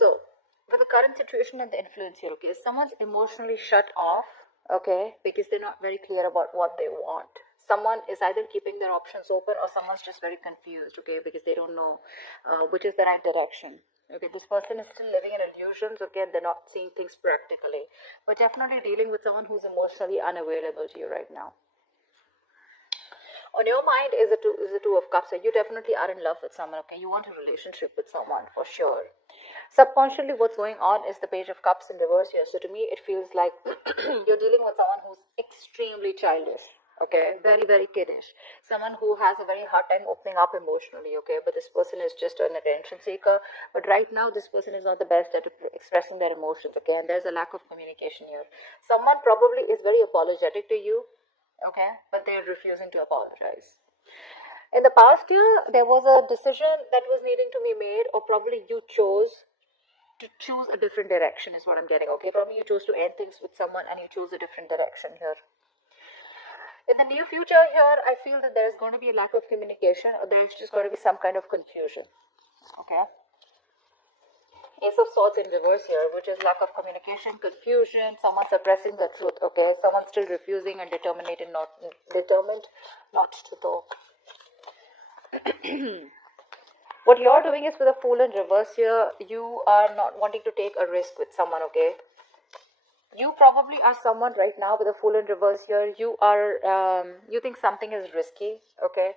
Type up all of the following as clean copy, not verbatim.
So, with the current situation and the influence here, okay, someone's emotionally shut off, okay, because they're not very clear about what they want. Someone is either keeping their options open or someone's just very confused, okay, because they don't know which is the right direction. Okay, this person is still living in illusions, okay, and they're not seeing things practically. But definitely dealing with someone who's emotionally unavailable to you right now. On your mind is the two of cups. So you definitely are in love with someone, okay? You want a relationship with someone for sure. Subconsciously, what's going on is the page of cups in reverse here. So to me, it feels like you're dealing with someone who's extremely childish, okay? Very, very kiddish. Someone who has a very hard time opening up emotionally, okay? But this person is just an attention seeker. But right now, this person is not the best at expressing their emotions, okay? And there's a lack of communication here. Someone probably is very apologetic to you, okay, but they're refusing to apologize. In the past year, there was a decision that was needing to be made, or probably you chose to choose a different direction, is what I'm getting, okay? Probably you chose to end things with someone and you chose a different direction here. In the near future here, I feel that there's going to be a lack of communication, or there's just going to be some kind of confusion, okay? Ace of Swords in reverse here, which is lack of communication, confusion, someone suppressing the truth, okay? Someone still refusing and determined not to talk. What you're doing is with a Fool in reverse here, you are not wanting to take a risk with someone, okay? You probably are someone right now with a Fool in reverse here. You are, you think something is risky, okay?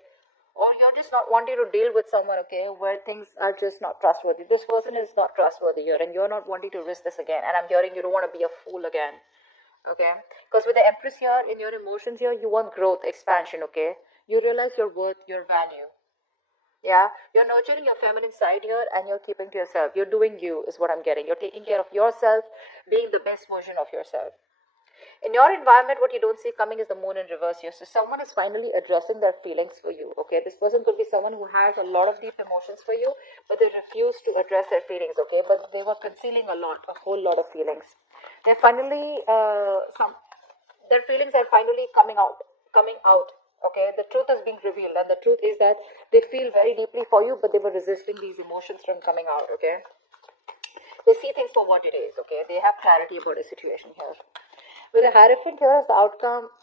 Or you're just not wanting to deal with someone, okay, where things are just not trustworthy. This person is not trustworthy here, and you're not wanting to risk this again. And I'm hearing you don't want to be a fool again, okay? Because with the Empress here, in your emotions here, you want growth, expansion, okay? You realize your worth, your value. Yeah, you're nurturing your feminine side here and you're keeping to yourself. You're doing you, is what I'm getting. You're taking care of yourself, being the best version of yourself. In your environment, what you don't see coming is the Moon in reverse here. So someone is finally addressing their feelings for you, okay? This person could be someone who has a lot of deep emotions for you, but they refuse to address their feelings, okay? But they were concealing a whole lot of feelings. They're finally, their feelings are finally coming out, okay? The truth is being revealed, and the truth is that they feel very deeply for you, but they were resisting these emotions from coming out, okay? They see things for what it is, okay? They have clarity about a situation here. With a Hierophant here as the outcome,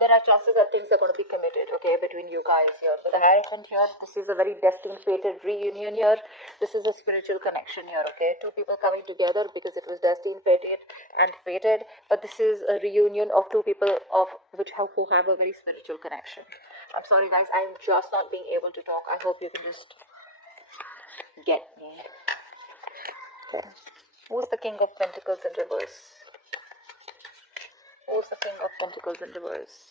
there are chances that things are going to be committed, okay, between you guys here. With the Hierophant here, this is a very destined, fated reunion here. This is a spiritual connection here, okay? Two people coming together because it was destined, fated, but this is a reunion of two people who have a very spiritual connection. I'm sorry, guys, I'm just not being able to talk. I hope you can just get me. Okay. Who's the King of Pentacles in reverse? Who's the King of Pentacles in reverse?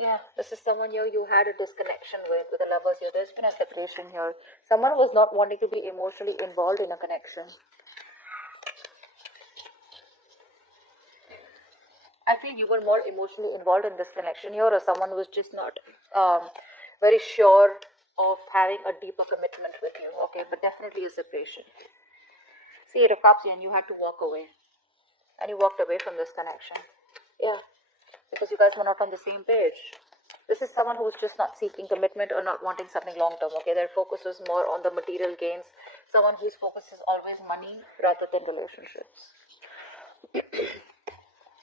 Yeah, this is someone you had a disconnection with the Lovers here. There's been a separation here. Someone was not wanting to be emotionally involved in a connection. I feel you were more emotionally involved in this connection here, or someone was just not very sure of having a deeper commitment with you. Okay, but definitely a separation. See, it comes and you had to walk away. And you walked away from this connection. Yeah, because you guys were not on the same page. This is someone who's just not seeking commitment or not wanting something long term, okay? Their focus is more on the material gains. Someone whose focus is always money rather than relationships.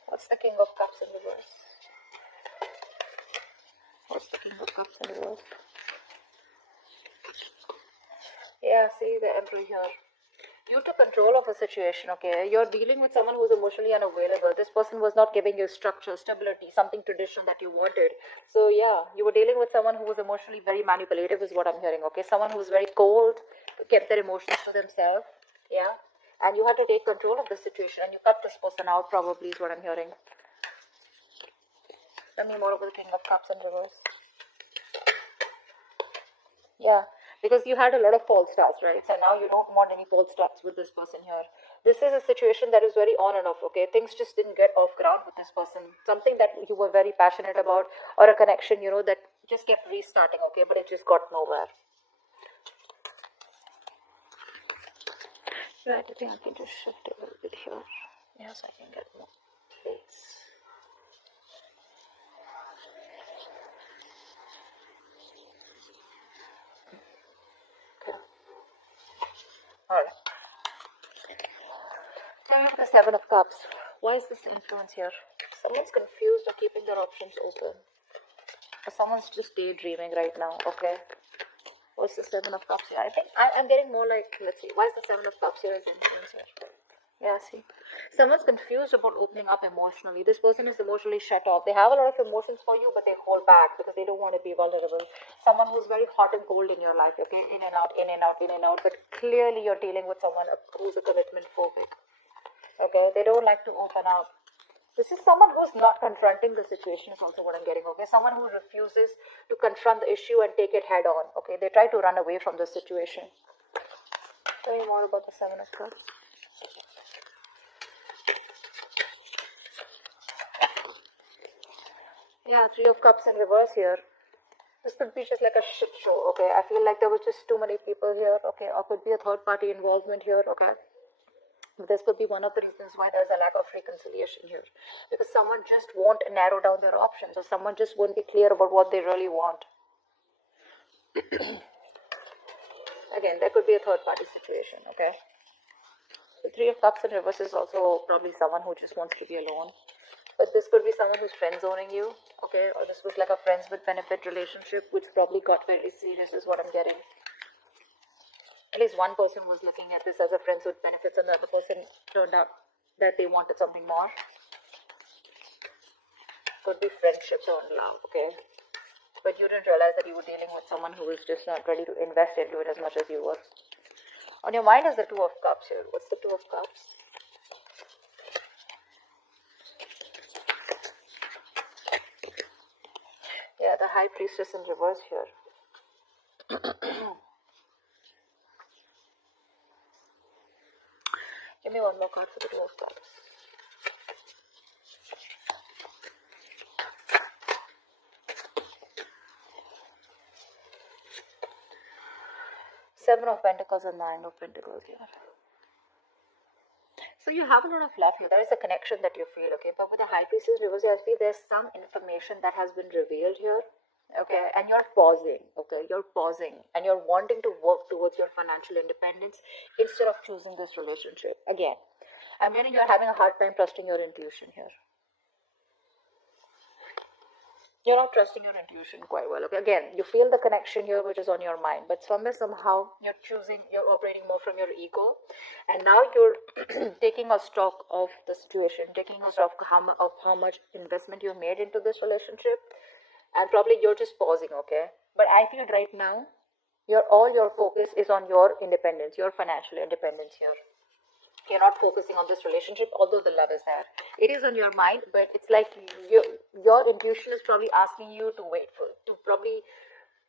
What's the King of Cups in reverse? What's the King of Cups in reverse? Yeah, see the Emperor here. You took control of a situation, okay? You're dealing with someone who's emotionally unavailable. This person was not giving you structure, stability, something traditional that you wanted. So yeah, you were dealing with someone who was emotionally very manipulative is what I'm hearing, okay? Someone who's very cold, kept their emotions to themselves, yeah? And you had to take control of the situation and you cut this person out probably is what I'm hearing. Tell me more about the King of Cups in reverse. Yeah, because you had a lot of false starts, right? So now you don't want any false starts with this person here. This is a situation that is very on and off, okay? Things just didn't get off ground with this person. Something that you were very passionate about, or a connection, that just kept restarting, okay? But it just got nowhere. Right, I think I can just shift it a little bit here. Yes, I can get more space. Okay. Alright. The Seven of Cups. Why is this influence here? Someone's confused or keeping their options open. Or someone's just daydreaming right now, okay? What's the Seven of Cups here? I think I'm getting more like, let's see, why is the Seven of Cups here as influence here? Yeah, see. Someone's confused about opening up emotionally. This person is emotionally shut off. They have a lot of emotions for you, but they hold back because they don't want to be vulnerable. Someone who's very hot and cold in your life, okay? In and out, in and out, in and out. But clearly you're dealing with someone who's a commitment phobic. Okay? They don't like to open up. This is someone who's not confronting the situation is also what I'm getting, okay? Someone who refuses to confront the issue and take it head on, okay? They try to run away from the situation. Tell me more about the Seven of Cups. Yeah, Three of Cups in reverse here. This could be just like a shit show, okay? I feel like there was just too many people here, okay? Or could be a third party involvement here, okay? This could be one of the reasons why there's a lack of reconciliation here. Because someone just won't narrow down their options, or someone just won't be clear about what they really want. Again, there could be a third party situation, okay? The Three of Cups in reverse is also probably someone who just wants to be alone. But this could be someone who's friend zoning you, okay? Or this was like a friends with benefit relationship, which probably got very serious, is what I'm getting. At least one person was looking at this as a friends with benefits, and the other person turned out that they wanted something more. Could be friendship or love, okay? But you didn't realize that you were dealing with someone who was just not ready to invest into it as much as you were. On your mind is the Two of Cups here. What's the Two of Cups? Yeah, the High Priestess in reverse here. Give me one more card for the Two of Cups. Seven of Pentacles and Nine of Pentacles here. So you have a lot of love here. There is a connection that you feel, okay? But with the High Priestess reverse, I feel there's some information that has been revealed here, okay? And you're pausing, okay? You're pausing and you're wanting to work towards your financial independence instead of choosing this relationship. Again, I'm getting you're having a hard time trusting your intuition here. You're not trusting your intuition quite well, okay? Again, you feel the connection here which is on your mind, but somehow you're operating more from your ego, and now you're taking a stock of the situation, taking a stock of how much investment you made into this relationship, and probably you're just pausing, okay? But I feel right now, all your focus is on your independence, your financial independence here. You're not focusing on this relationship, although the love is there. It is on your mind, but it's like your intuition is probably asking you to wait to probably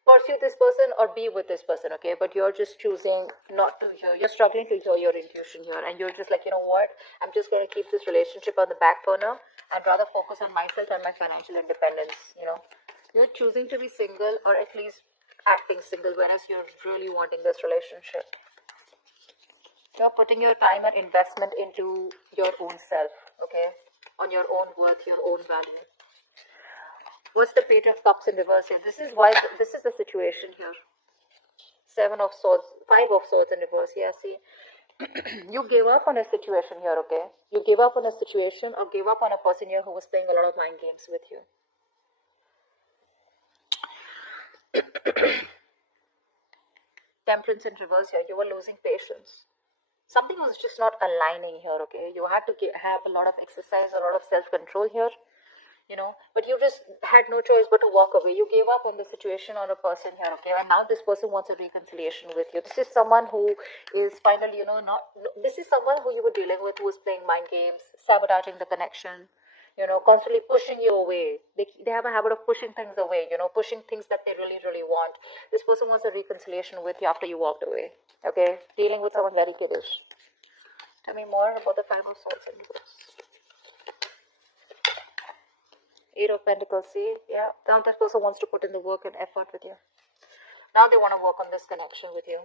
pursue this person or be with this person, okay? But you're just choosing not to hear. You're struggling to hear your intuition here, and you're just like, you know what? I'm just going to keep this relationship on the back burner and rather focus on myself and my financial independence, you know? You're choosing to be single, or at least acting single, whereas you're really wanting this relationship. You're putting your time and investment into your own self, okay? On your own worth, your own value. What's the Page of Cups in reverse here? This is the situation here. Seven of Swords, Five of Swords in reverse. Yeah, see? You gave up on a situation here, okay? You gave up on a situation or gave up on a person here who was playing a lot of mind games with you. Temperance in reverse here. You were losing patience. Something was just not aligning here, okay? You had to have a lot of exercise, a lot of self-control here, you know, but you just had no choice but to walk away. You gave up on the situation, on a person here, okay? And now this person wants a reconciliation with you. This is someone who is finally, you know, this is someone who you were dealing with who was playing mind games, sabotaging the connection, you know, constantly pushing you away. They have a habit of pushing things away, you know, pushing things that they really, really want. This person wants a reconciliation with you after you walked away, okay? Dealing with someone very kiddish. Tell me more about the Five of Swords in reverse. Eight of Pentacles, see? Yeah, now this person wants to put in the work and effort with you. Now they want to work on this connection with you.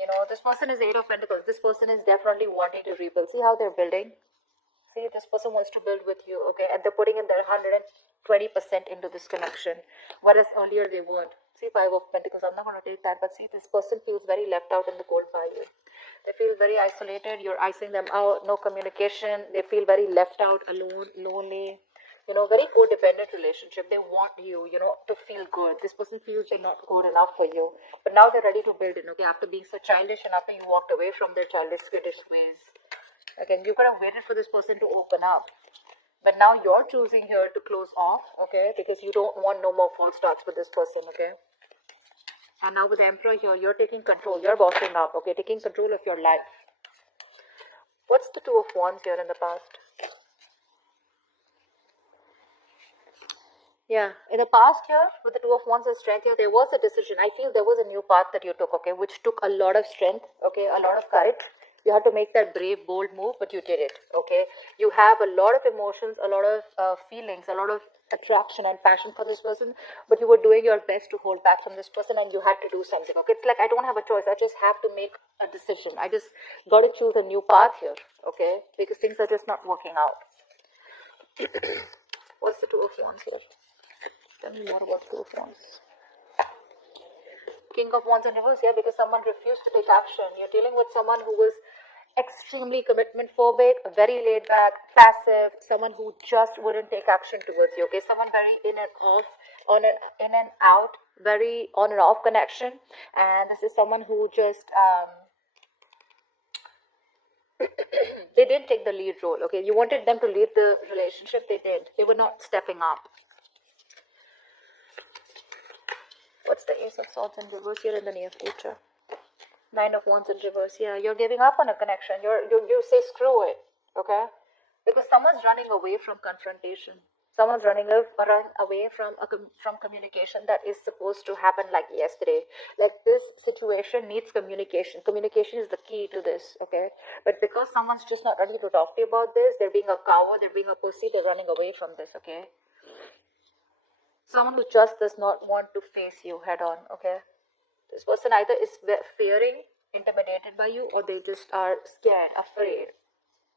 You know, this person is Eight of Pentacles. This person is definitely wanting to rebuild. See how they're building? See, this person wants to build with you, okay? And they're putting in their 120% into this connection, whereas earlier they weren't. See, Five of Pentacles, I'm not going to take that, but see, this person feels very left out in the cold by you. They feel very isolated. You're icing them out. No communication. They feel very left out, alone, lonely. Very codependent relationship. They want you, to feel good. This person feels they're not good enough for you. But now they're ready to build in, okay? After being so childish and after you walked away from their childish, skittish ways. Again, you could have waited for this person to open up. But now you're choosing here to close off, okay? Because you don't want no more false starts with this person, okay? And now with the Emperor here, you're taking control. You're bossing up, okay? Taking control of your life. What's the Two of Wands here in the past? Yeah, in the past here, with the Two of Wands and strength here, there was a decision. I feel there was a new path that you took, okay, which took a lot of strength, okay, a lot of courage. You had to make that brave, bold move, but you did it, okay. You have a lot of emotions, a lot of feelings, a lot of attraction and passion for this person, but you were doing your best to hold back from this person, and you had to do something, okay. It's like, I don't have a choice. I just have to make a decision. I just got to choose a new path here, okay, because things are just not working out. What's the Two of Wands here? Tell me more about Two of Wands. King of Wands in reverse, yeah, because someone refused to take action. You're dealing with someone who was extremely commitment phobic, very laid back, passive, someone who just wouldn't take action towards you, okay? Someone very in and off, in and out, very on and off connection. And this is someone who just, they didn't take the lead role, okay? You wanted them to lead the relationship, they didn't. They were not stepping up. What's the Ace of Swords in reverse here in the near future? Nine of Wands in reverse. Yeah, you're giving up on a connection. You say screw it, okay? Because someone's running away from confrontation. Someone's running away from communication that is supposed to happen like yesterday. Like, this situation needs communication. Communication is the key to this, okay? But because someone's just not ready to talk to you about this, they're being a coward, they're being a pussy, they're running away from this, okay? Someone who just does not want to face you head on, okay? This person either is fearing, intimidated by you, or they just are scared, afraid,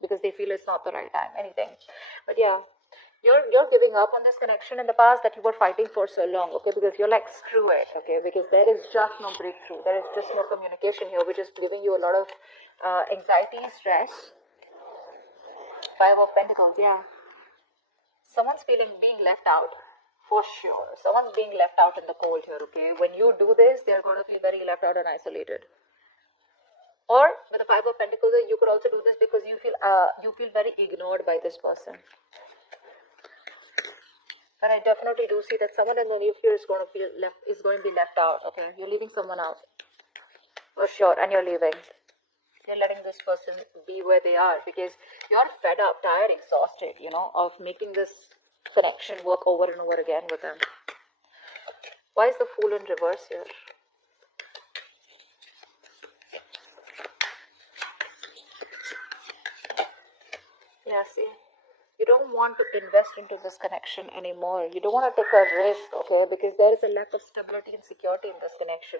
because they feel it's not the right time, anything. But yeah, you're giving up on this connection in the past that you were fighting for so long, okay? Because you're like, screw it, okay? Because there is just no breakthrough. There is just no communication here, which is giving you a lot of anxiety, stress. Five of Pentacles, yeah. Someone's being left out. For sure. Someone's being left out in the cold here, okay? When you do this, they're going to feel very left out and isolated. Or, with the Five of Pentacles, you could also do this because you feel very ignored by this person. And I definitely do see that someone in the near future is going to be left out, okay? You're leaving someone out. For sure. And you're leaving. You're letting this person be where they are because you're fed up, tired, exhausted, of making this connection work over and over again with them. Why is the Fool in reverse here? Yeah, see, you don't want to invest into this connection anymore. You don't want to take a risk, okay? Because there is a lack of stability and security in this connection.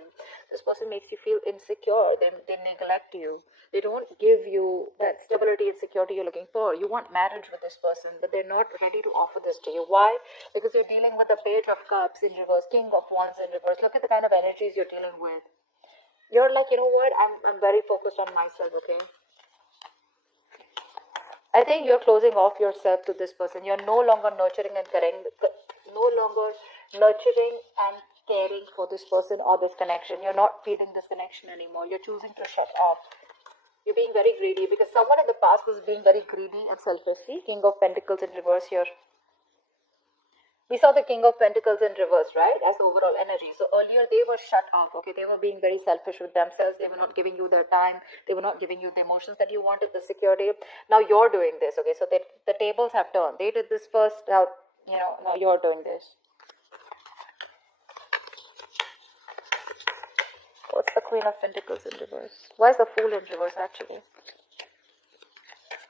This person makes you feel insecure. They neglect you. They don't give you that stability and security you're looking for. You want marriage with this person, but they're not ready to offer this to you. Why? Because you're dealing with the Page of Cups in reverse, King of Wands in reverse. Look at the kind of energies you're dealing with. You're like, you know what? I'm very focused on myself, okay? I think you're closing off yourself to this person. You're no longer nurturing and caring for this person or this connection. You're not feeding this connection anymore. You're choosing to shut off. You're being very greedy because someone in the past was being very greedy and selfish. See, King of Pentacles in reverse here. We saw the King of Pentacles in reverse, right, as overall energy. So earlier they were shut off, okay? They were being very selfish with themselves. They were not giving you their time. They were not giving you the emotions that you wanted, the security. Now you're doing this, okay? So the tables have turned. They did this first, now you're doing this. What's the Queen of Pentacles in reverse? Why is the Fool in reverse, actually?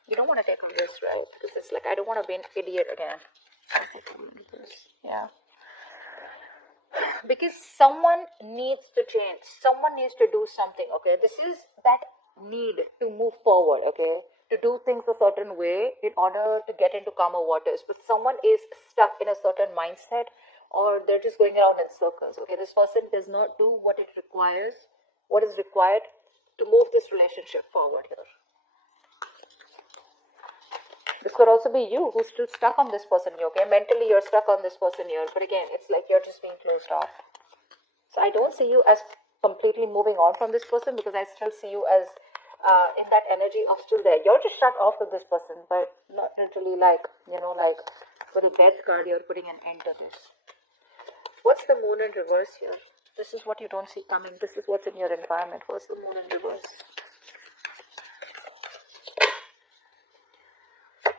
You don't want to take a risk, right? Because it's like, I don't want to be an idiot again. Yeah. Because someone needs to change. Someone needs to do something, okay? This is that need to move forward, okay? To do things a certain way in order to get into calmer waters. But someone is stuck in a certain mindset or they're just going around in circles, okay? This person does not do what is required to move this relationship forward here. This could also be you who's still stuck on this person here, okay? Mentally, you're stuck on this person here. But again, it's like you're just being closed off. So I don't see you as completely moving on from this person, because I still see you as in that energy of still there. You're just shut off with this person, but not literally like, like with a death card, you're putting an end to this. What's the moon in reverse here? This is what you don't see coming. This is what's in your environment. What's the moon in reverse?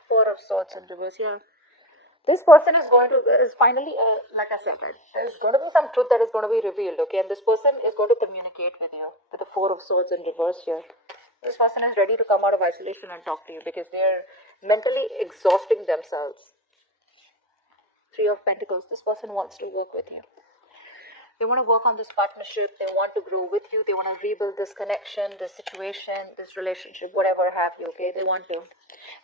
Four of Swords in reverse here. This person is finally, like I said, right, there's going to be some truth that is going to be revealed, okay? And this person is going to communicate with you with the Four of Swords in reverse here. This person is ready to come out of isolation and talk to you because they're mentally exhausting themselves. Three of Pentacles. This person wants to work with you. They want to work on this partnership. They want to grow with you. They want to rebuild this connection, this situation, this relationship, whatever have you, okay? They want to.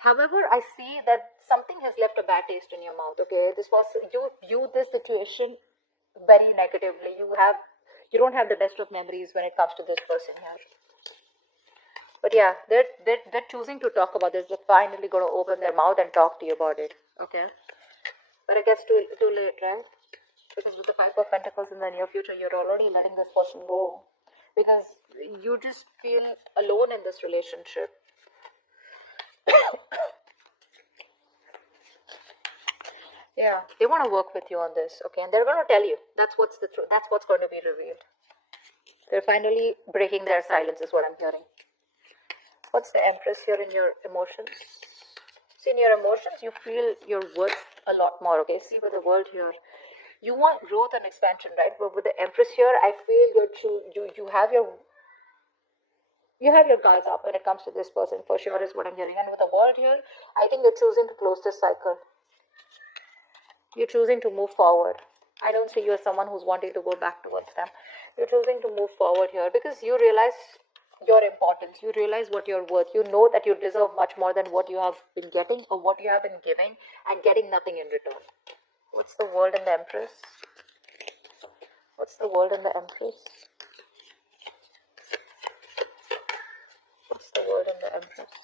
However, I see that something has left a bad taste in your mouth, okay? This was, you view this situation very negatively. You don't have the best of memories when it comes to this person here. But yeah, they're choosing to talk about this. They're finally going to open their mouth and talk to you about it, okay? But it gets too late, right? Because with the Five of Pentacles in the near future, you're already letting this person go. Because you just feel alone in this relationship. Yeah, they want to work with you on this, okay? And they're going to tell you. That's what's the truth. That's what's going to be revealed. They're finally breaking their silence is what I'm hearing. What's the Empress here in your emotions? See, in your emotions, you feel your worth a lot more, okay? See, with the world here, you want growth and expansion, right? But with the Empress here, I feel you have your guards up when it comes to this person, for sure, is what I'm hearing. And with the world here, I think you're choosing to close this cycle. You're choosing to move forward. I don't see you as someone who's wanting to go back towards them. You're choosing to move forward here because you realize your importance. You realize what you're worth. You know that you deserve much more than what you have been getting or what you have been giving and getting nothing in return. What's the World and the Empress? What's the World and the Empress? What's the World and the Empress?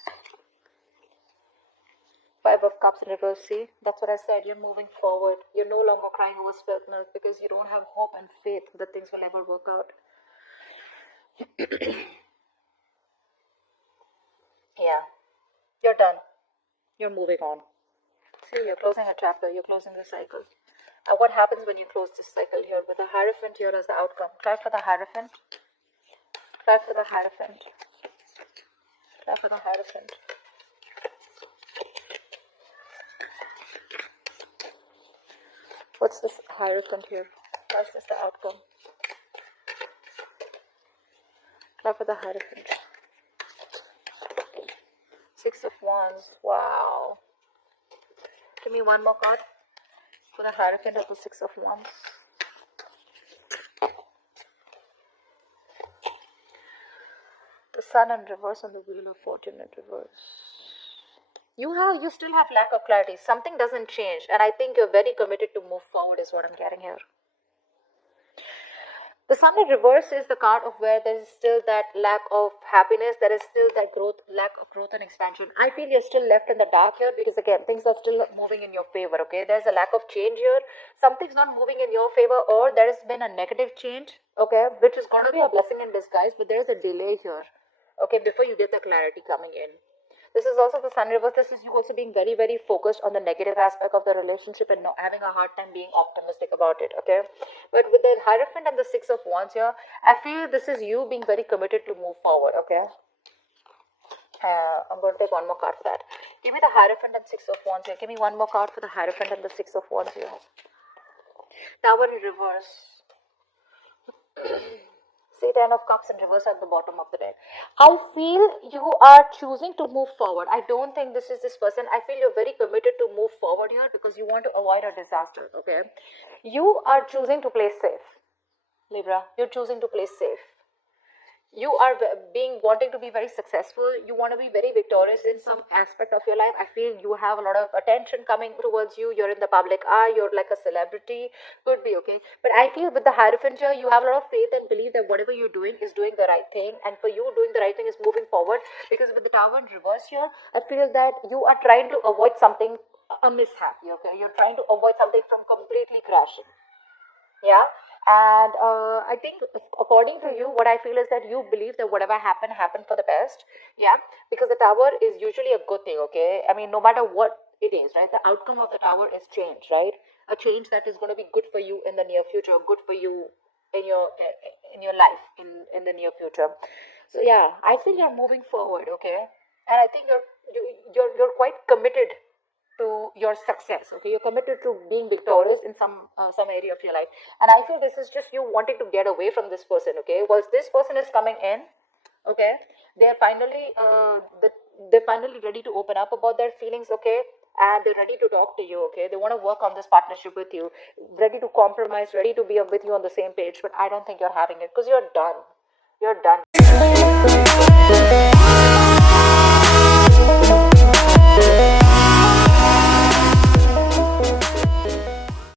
Five of Cups in reverse. See, that's what I said. You're moving forward. You're no longer crying over spilt milk because you don't have hope and faith that things will ever work out. Yeah, you're done. You're moving on. See, you're closing a chapter. You're closing the cycle. What happens when you close this cycle here with the Hierophant here as the outcome? Try for the Hierophant. Try for the Hierophant. Try for the Hierophant. What's this Hierophant here? Why is this the outcome? Try for the Hierophant. Six of Wands. Wow. Give me one more card for the Hierophant of the Six of Wands. The Sun in reverse and the Wheel of Fortune in reverse. You still have lack of clarity. Something doesn't change, and I think you're very committed to move forward is what I'm getting here. The Sun in reverse is the card of where there is still that lack of happiness, there is still that lack of growth and expansion. I feel you're still left in the dark here because again, things are still moving in your favor, okay? There's a lack of change here. Something's not moving in your favor or there has been a negative change, okay? Which is going to be a blessing in disguise, but there's a delay here, okay? Before you get the clarity coming in. This is also the Sun reverse. This is you also being very, very focused on the negative aspect of the relationship and not having a hard time being optimistic about it, okay? But with the Hierophant and the Six of Wands here, I feel this is you being very committed to move forward, okay? I'm going to take one more card for that. Give me the Hierophant and Six of Wands here. Give me one more card for the Hierophant and the Six of Wands here. Tower in reverse. See, Ten of Cups in reverse at the bottom of the deck. I feel you are choosing to move forward. I don't think this is this person. I feel you're very committed to move forward here because you want to avoid a disaster, okay? You are choosing to play safe, Libra. You're choosing to play safe. you are wanting to be very successful. You want to be very victorious in some aspect of your life. I feel you have a lot of attention coming towards you. You're in the public eye. You're like a celebrity. Could be, okay. But I feel with the Hierophant here, you have a lot of faith and belief that whatever you're doing is doing the right thing. And for you, doing the right thing is moving forward. Because with the Tower in reverse here, I feel that you are trying to avoid something, a mishap. Okay. You're trying to avoid something from completely crashing. Yeah. And I think according to you, what I feel is that you believe that whatever happened for the best. Yeah. Because the Tower is usually a good thing. Okay. I mean, no matter what it is, right, the outcome of the Tower is change, right? A change that is going to be good for you in the near future, good for you in your life in the near future. So yeah, I feel you're moving forward. Okay. And I think you're quite committed to your success. Okay, you're committed to being victorious in some area of your life. And I feel this is just you wanting to get away from this person. Okay, once this person is coming in, okay, they're finally they're finally ready to open up about their feelings. Okay, and they're ready to talk to you. Okay, they want to work on this partnership with you, ready to compromise, ready to be with you on the same page. But I don't think you're having it because you're done. You're done.